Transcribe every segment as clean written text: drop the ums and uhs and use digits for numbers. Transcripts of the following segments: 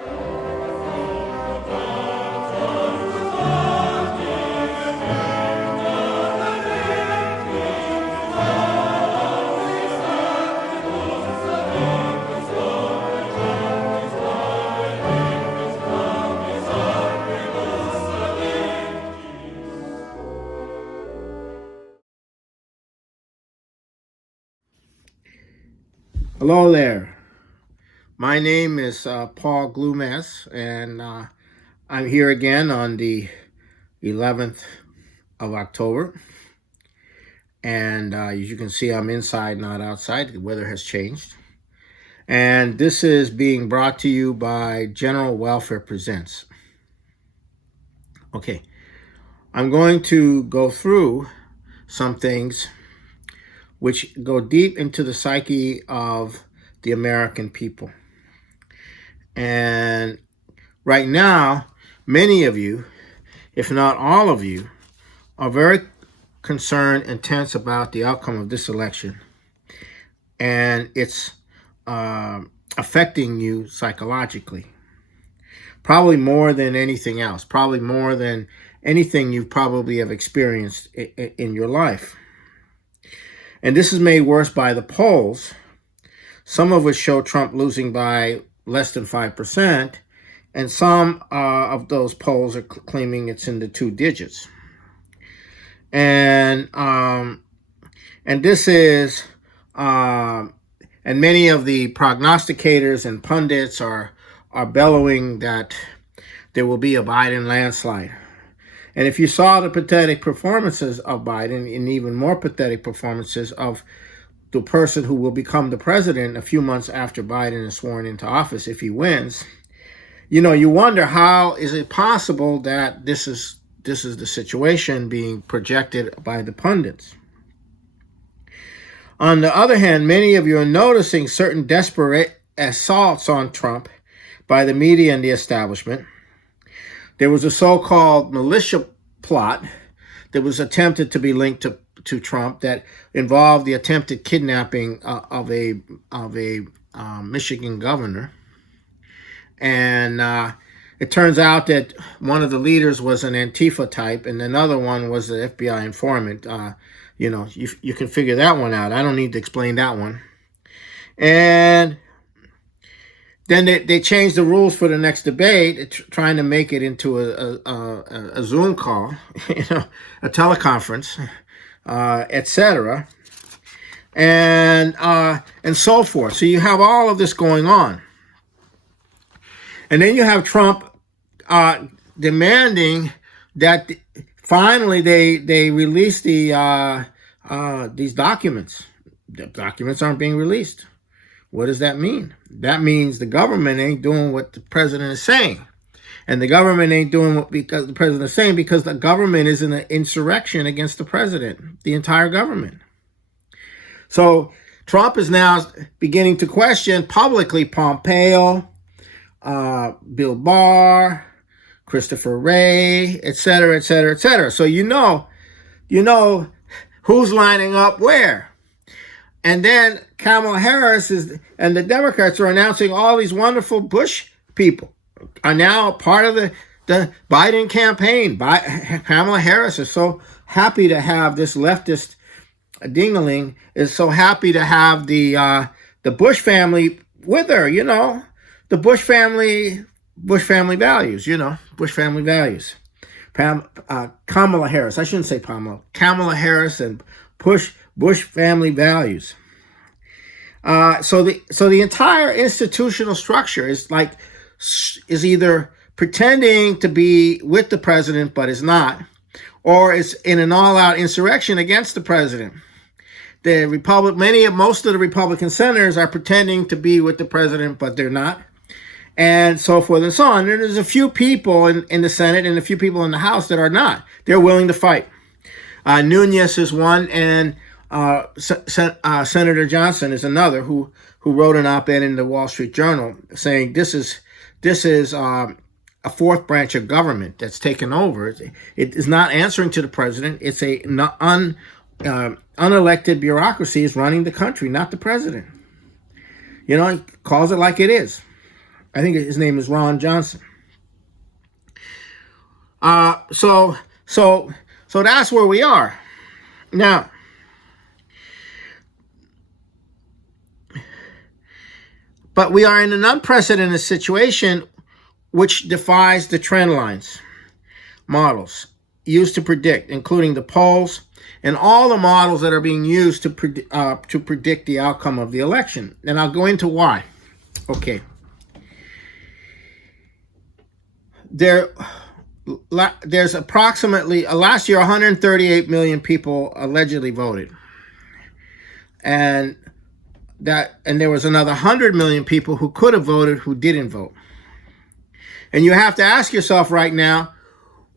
Hello there. My name is Paul Glumaz, and I'm here again on the 11th of October. And as you can see, I'm inside, not outside. The weather has changed. And this is being brought to you by General Welfare Presents. Okay, I'm going to go through some things which go deep into the psyche of the American people. And right now, many of you, if not all of you, are very concerned and tense about the outcome of this election. And it's affecting you psychologically. Probably more than anything else. Probably more than anything you probably have experienced in your life. And this is made worse by the polls, some of which show Trump losing by less than 5%, and some of those polls are claiming it's in the 2 digits. And this is, and many of the prognosticators and pundits are bellowing that there will be a Biden landslide. And if you saw the pathetic performances of Biden, and even more pathetic performances of the person who will become the president a few months after Biden is sworn into office, if he wins, you wonder, how is it possible that this is the situation being projected by the pundits? On the other hand, many of you are noticing certain desperate assaults on Trump by the media and the establishment. There was a so-called militia plot that was attempted to be linked to Trump that involved the attempted kidnapping of a Michigan governor. And it turns out that one of the leaders was an Antifa type, and another one was the FBI informant. You can figure that one out. I don't need to explain that one. And then they changed the rules for the next debate, trying to make it into a Zoom call, a teleconference, etc., and so forth. So you have all of this going on, and then you have Trump demanding that finally they release these documents. The documents aren't being released. What does that mean? That means the government ain't doing what the president is saying. And the government ain't doing what because the president is saying because the government is in an insurrection against the president, the entire government. So Trump is now beginning to question publicly Pompeo, Bill Barr, Christopher Wray, et cetera, et cetera, et cetera. So you know who's lining up where. And then Kamala Harris and the Democrats are announcing all these wonderful Bush people are now part of the Biden campaign. Kamala Harris is so happy to have this leftist dingaling, is so happy to have the Bush family with her, the Bush family values, Bush family values. Kamala Harris, I shouldn't say Pamela, Kamala Harris and Bush family values. So the entire institutional structure is either pretending to be with the president but is not, or is in an all-out insurrection against the president. Most of the Republican senators are pretending to be with the president but they're not, and so forth and so on. And there's a few people in the Senate and a few people in the House that are not. They're willing to fight. Nunes is one, and Senator Johnson is another who wrote an op-ed in the Wall Street Journal saying this is a fourth branch of government that's taken over. It is not answering to the president. It's a unelected bureaucracy is running the country, not the president. He calls it like it is. I think his name is Ron Johnson. So that's where we are now. But we are in an unprecedented situation which defies the trend lines models used to predict, including the polls and all the models that are being used to predict the outcome of the election. And I'll go into why. Okay. There's approximately, last year, 138 million people allegedly voted. And there was another 100 million people who could have voted who didn't vote. And you have to ask yourself right now,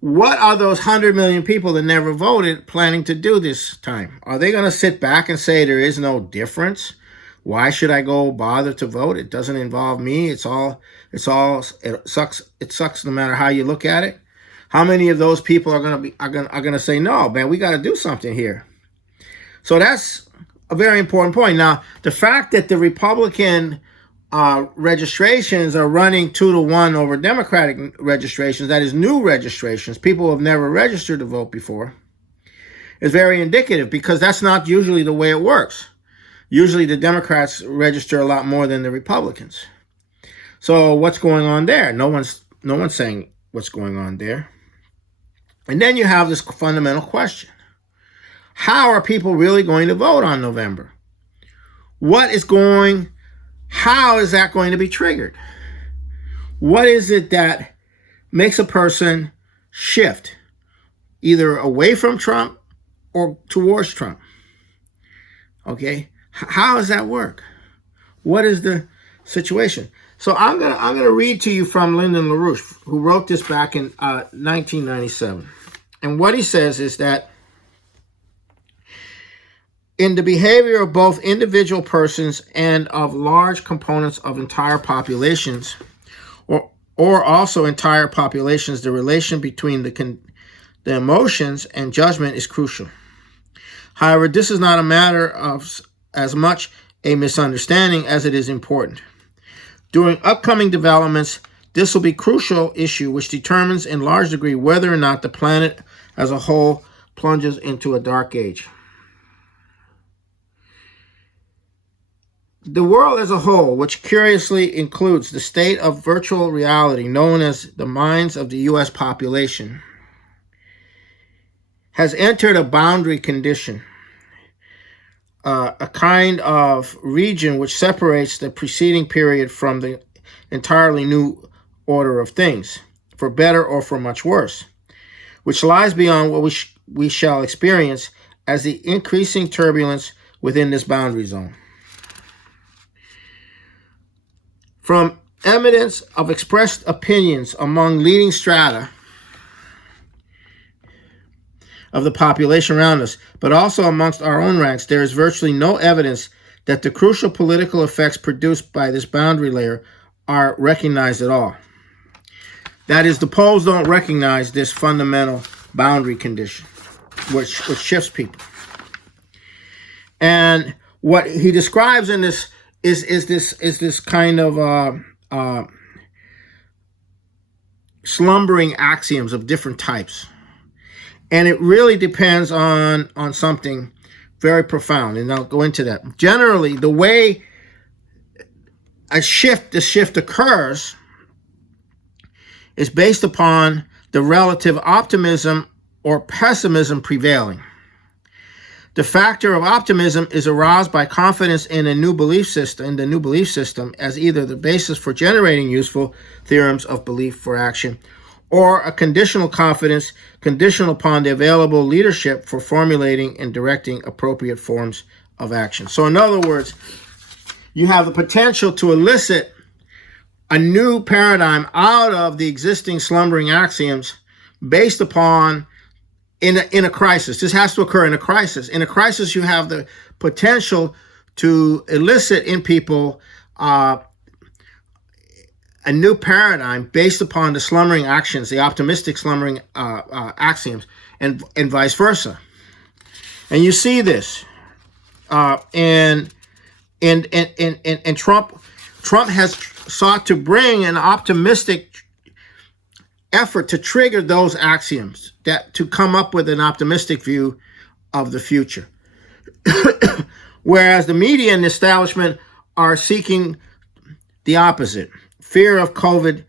what are those 100 million people that never voted planning to do this time? Are they going to sit back and say there is no difference? Why should I go bother to vote? It doesn't involve me. It sucks. It sucks no matter how you look at it. How many of those people are going to say, no, man, we got to do something here? So that's a very important point. Now, the fact that the Republican registrations are running 2-1 over Democratic registrations, that is new registrations, people who have never registered to vote before, is very indicative, because that's not usually the way it works. Usually the Democrats register a lot more than the Republicans. So what's going on there? No one's saying what's going on there. And then you have this fundamental question. How are people really going to vote on November? How is that going to be triggered? What is it that makes a person shift either away from Trump or towards Trump? Okay, how does that work? What is the situation? So I'm gonna read to you from Lyndon LaRouche, who wrote this back in 1997, and what he says is that in the behavior of both individual persons and of large components of entire populations, or also entire populations, the relation between the emotions and judgment is crucial. However, this is not a matter of as much a misunderstanding as it is important. During upcoming developments, this will be a crucial issue which determines in large degree whether or not the planet as a whole plunges into a dark age. The world as a whole, which curiously includes the state of virtual reality known as the minds of the U.S. population, has entered a boundary condition, a kind of region which separates the preceding period from the entirely new order of things, for better or for much worse, which lies beyond what we shall experience as the increasing turbulence within this boundary zone. From evidence of expressed opinions among leading strata of the population around us, but also amongst our own ranks, there is virtually no evidence that the crucial political effects produced by this boundary layer are recognized at all. That is, the polls don't recognize this fundamental boundary condition, which shifts people. And what he describes in this is this kind of slumbering axioms of different types. And it really depends on something very profound, and I'll go into that. Generally, the way the shift occurs is based upon the relative optimism or pessimism prevailing. The factor of optimism is aroused by confidence in the new belief system as either the basis for generating useful theorems of belief for action, or a conditional confidence conditional upon the available leadership for formulating and directing appropriate forms of action. So in other words, you have the potential to elicit a new paradigm out of the existing slumbering axioms based upon in a crisis. This has to occur in a crisis. In a crisis, you have the potential to elicit in people a new paradigm based upon the slumbering actions, the optimistic slumbering axioms, and vice versa. And you see this, and Trump Trump has sought to bring an optimistic effort to trigger those axioms, that to come up with an optimistic view of the future. Whereas the media and the establishment are seeking the opposite: fear of COVID,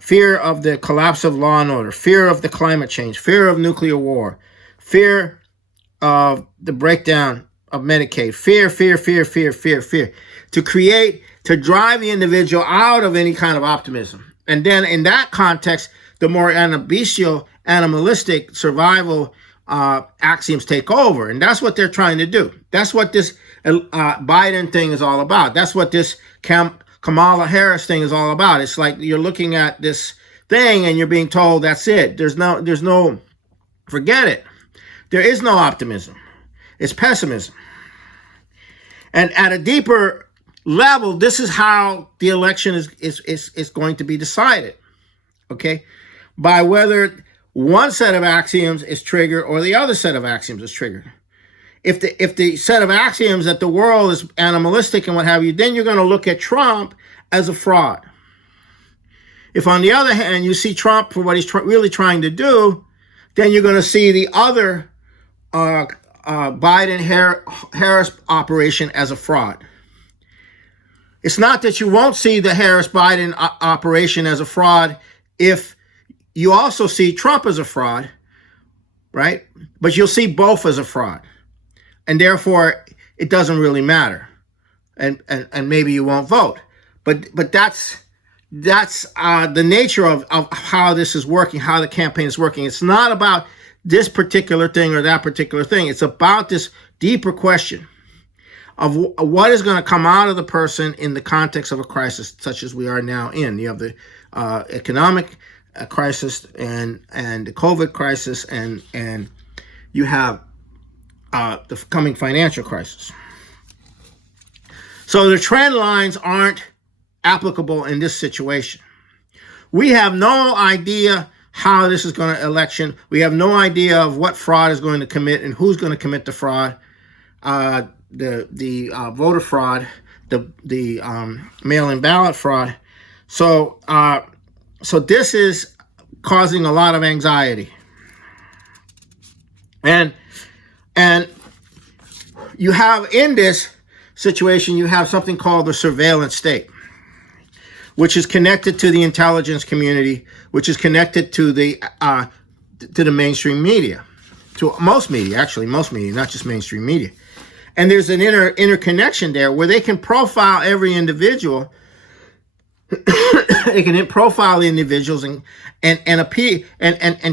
fear of the collapse of law and order, fear of the climate change, fear of nuclear war, fear of the breakdown of Medicaid, fear, to drive the individual out of any kind of optimism. And then in that context, the more animalistic survival axioms take over. And that's what they're trying to do. That's what this Biden thing is all about. That's what this Kamala Harris thing is all about. It's like you're looking at this thing and you're being told that's it. There's no, forget it. There is no optimism. It's pessimism. And at a deeper level, this is how the election is going to be decided. Okay? By whether one set of axioms is triggered or the other set of axioms is triggered. If the set of axioms that the world is animalistic and what have you, then you're going to look at Trump as a fraud. If on the other hand you see Trump for what he's really trying to do, then you're going to see the other Biden-Harris operation as a fraud. It's not that you won't see the Harris-Biden operation as a fraud if you also see Trump as a fraud, right? But you'll see both as a fraud. And therefore, it doesn't really matter. And maybe you won't vote. But that's the nature of how this is working, how the campaign is working. It's not about this particular thing or that particular thing. It's about this deeper question of what is going to come out of the person in the context of a crisis such as we are now in. You have the economic crisis and the COVID crisis, and you have the coming financial crisis. So the trend lines aren't applicable in this situation. We have no idea how this is going to election. We have no idea of what fraud is going to commit and who's going to commit the fraud, the voter fraud, the mail-in ballot fraud. So this is causing a lot of anxiety, and you have in this situation, you have something called the surveillance state, which is connected to the intelligence community, which is connected to the mainstream media, to most media, not just mainstream media. And there's an interconnection there where they can profile every individual. They can profile the individuals and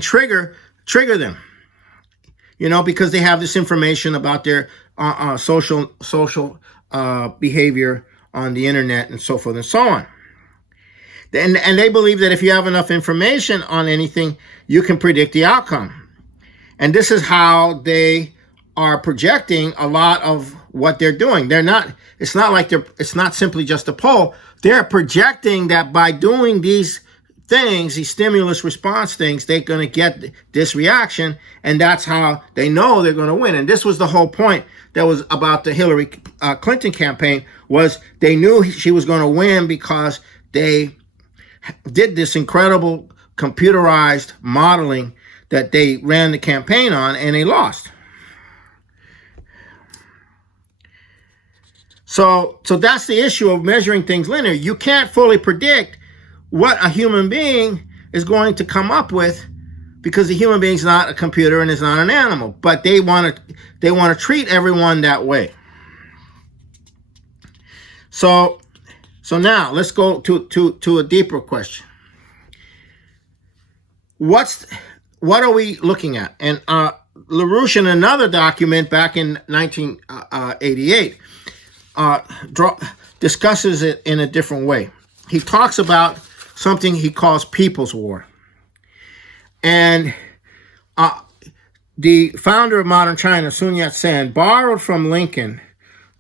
trigger them, because they have this information about their social behavior on the internet and so forth and so on. And they believe that if you have enough information on anything, you can predict the outcome. And this is how they are projecting a lot of what they're doing. It's not simply just a poll. They're projecting that by doing these things, these stimulus response things, they're going to get this reaction, and that's how they know they're going to win. And this was the whole point that was about the Hillary Clinton campaign, was they knew she was going to win because they did this incredible computerized modeling that they ran the campaign on, and they lost. So that's the issue of measuring things linear. You can't fully predict what a human being is going to come up with, because the human being is not a computer and is not an animal. But they want to treat everyone that way. So now let's go to a deeper question. What are we looking at? And LaRouche, in another document back in 1988, discusses it in a different way. He talks about something he calls people's war. And the founder of modern China, Sun Yat-sen, borrowed from Lincoln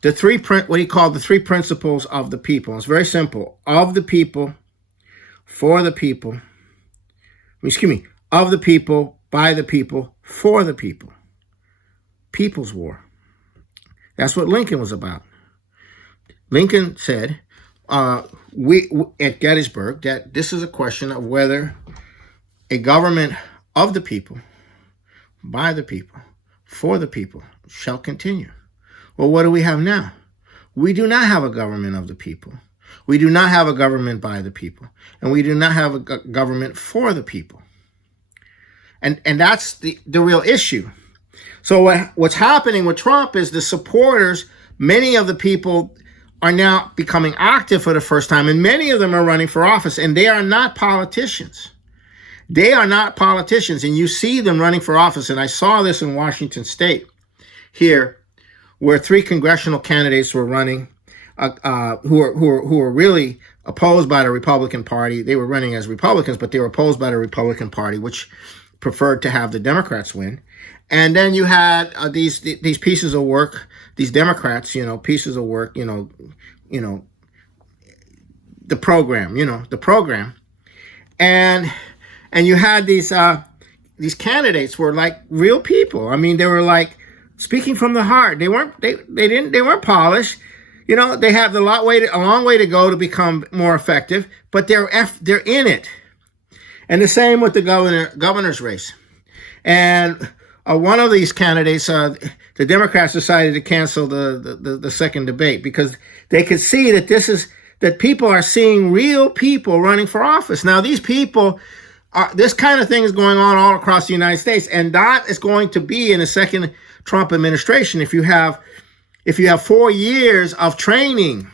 what he called the three principles of the people. It's very simple: of the people, for the people. Of the people, by the people, for the people. People's war. That's what Lincoln was about. Lincoln said, we at Gettysburg that this is a question of whether a government of the people, by the people, for the people shall continue. Well, what do we have now? We do not have a government of the people. We do not have a government by the people. And we do not have a government for the people. And that's the real issue. So what's happening with Trump is the supporters, many of the people are now becoming active for the first time, and many of them are running for office, and they are not politicians. They are not politicians, and you see them running for office. And I saw this in Washington State here, where 3 congressional candidates were running, who were really opposed by the Republican Party. They were running as Republicans, but they were opposed by the Republican Party, which preferred to have the Democrats win. And then you had these pieces of work, these Democrats, pieces of work, the program, and you had these candidates were like real people. I mean, they were like speaking from the heart. They weren't polished. They have a long way to go to become more effective, but they're in it. And the same with the governor's race. And one of these candidates, the Democrats decided to cancel the second debate because they could see that people are seeing real people running for office. Now, these people this kind of thing is going on all across the United States, and that is going to be in a second Trump administration. If you have 4 years of training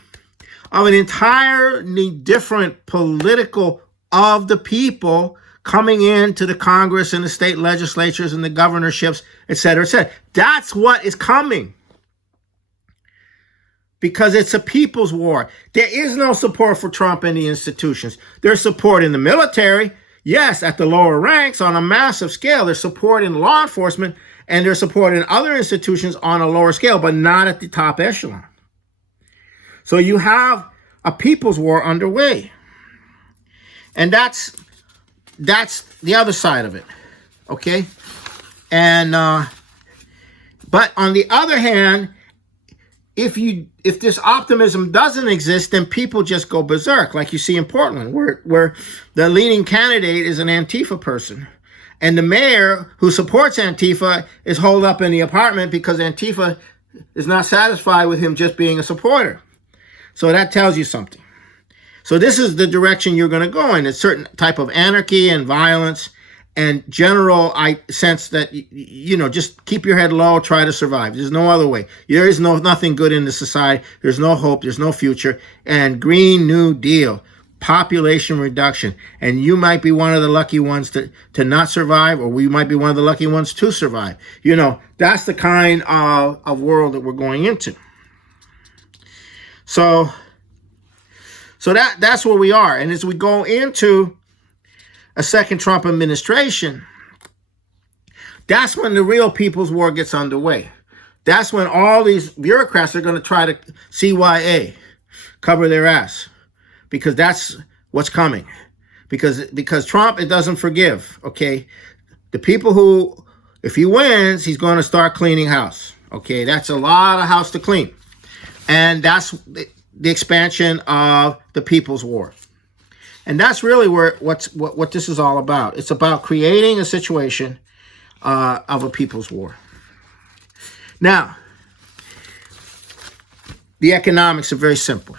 of an entirely different political of the people coming into the Congress and the state legislatures and the governorships, et cetera, et cetera. That's what is coming. Because it's a people's war. There is no support for Trump in the institutions. There's support in the military, yes, at the lower ranks on a massive scale. There's support in law enforcement, and there's support in other institutions on a lower scale, but not at the top echelon. So you have a people's war underway. And that's the other side of it, okay? And but on the other hand, if this optimism doesn't exist, then people just go berserk, like you see in Portland, where the leading candidate is an Antifa person, and the mayor who supports Antifa is holed up in the apartment because Antifa is not satisfied with him just being a supporter. So that tells you something. So this is the direction you're going to go in. A certain type of anarchy and violence and general sense that, just keep your head low, try to survive. There's no other way. There is nothing good in the society. There's no hope. There's no future. And Green New Deal, population reduction. And you might be one of the lucky ones to not survive, or we might be one of the lucky ones to survive. That's the kind of world that we're going into. So that's where we are. And as we go into a second Trump administration, that's when the real people's war gets underway. That's when all these bureaucrats are going to try to CYA, cover their ass, because that's what's coming. Because Trump, it doesn't forgive, okay? The people who, if he wins, he's going to start cleaning house, okay? That's a lot of house to clean. And that's the expansion of the people's war. And that's really what this is all about. It's about creating a situation of a people's war. Now, the economics are very simple.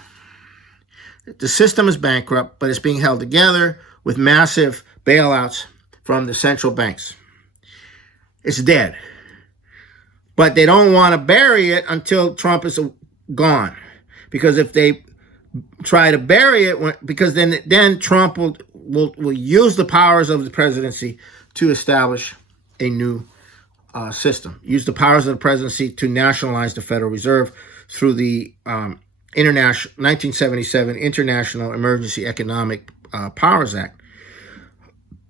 The system is bankrupt, but it's being held together with massive bailouts from the central banks. It's dead. But they don't want to bury it until Trump is gone. Because if they try to bury it, because then Trump will use the powers of the presidency to establish a new system. Use the powers of the presidency to nationalize the Federal Reserve through the 1977 International Emergency Economic Powers Act.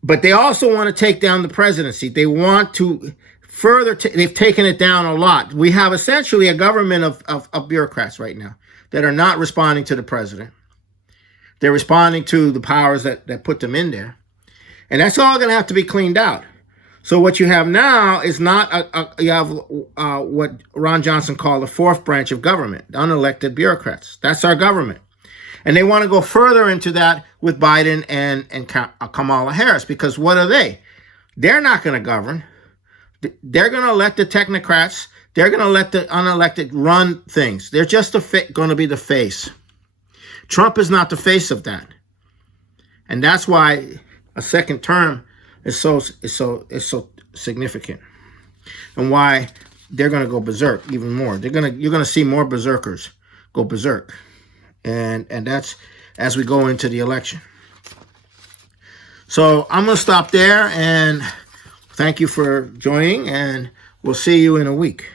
But they also want to take down the presidency. They want to further, they've taken it down a lot. We have essentially a government of bureaucrats right now that are not responding to the president. They're responding to the powers that put them in there. And that's all going to have to be cleaned out. So what you have now is not, you have what Ron Johnson called the fourth branch of government, unelected bureaucrats. That's our government. And they want to go further into that with Biden and Kamala Harris, because what are they? They're not going to govern. They're going to let the technocrats, they're going to let the unelected run things. They're just going to be the face. Trump is not the face of that. And that's why a second term is so significant. And why they're going to go berserk even more. You're going to see more berserkers go berserk. And that's as we go into the election. So I'm going to stop there, and thank you for joining, and we'll see you in a week.